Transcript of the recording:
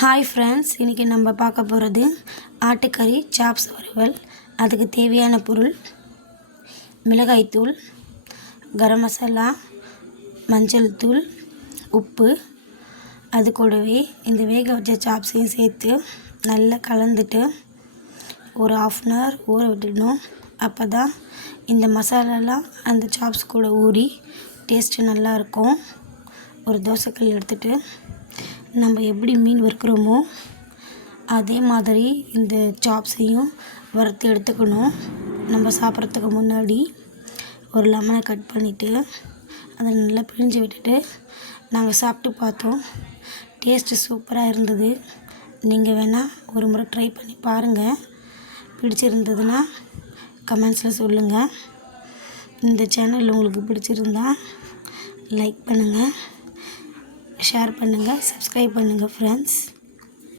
Hi friends, இன்றைக்கி நம்ம பார்க்க போகிறது ஆட்டுக்கறி சாப்ஸ் வறுவல். அதுக்கு தேவையான பொருள்: மிளகாய்த்தூள், கரம் மசாலா, மஞ்சள் தூள், உப்பு. அது கூடவே இந்த வேக வச்ச சாப்ஸையும் சேர்த்து நல்லா கலந்துட்டு ஒரு 1/2 அன் ஹவர் ஊற விட்டுடணும். அப்போ தான் இந்த மசாலாலாம் அந்த சாப்ஸ் கூட ஊறி டேஸ்ட்டு நல்லாயிருக்கும். ஒரு தோசைக்கல் எடுத்துகிட்டு நம்ம எப்படி மீன் வறுக்கிறோமோ அதே மாதிரி இந்த சாப்ஸையும் வறுத்து எடுத்துக்கணும். நம்ம சாப்பிட்றதுக்கு முன்னாடி ஒரு லெமனை கட் பண்ணிவிட்டு அதை நல்லா பிழிஞ்சு விட்டுட்டு நாங்கள் சாப்பிட்டு பார்த்தோம். டேஸ்ட்டு சூப்பராக இருந்தது. நீங்கள் வேணால் ஒரு முறை ட்ரை பண்ணி பாருங்கள். பிடிச்சிருந்ததுன்னா கமெண்ட்ஸில் சொல்லுங்கள். இந்த சேனல் உங்களுக்கு பிடிச்சிருந்தா லைக் பண்ணுங்கள், ஷேர் பண்ணுங்கள், சப்ஸ்கிரைப் பண்ணுங்கள் ஃப்ரெண்ட்ஸ்.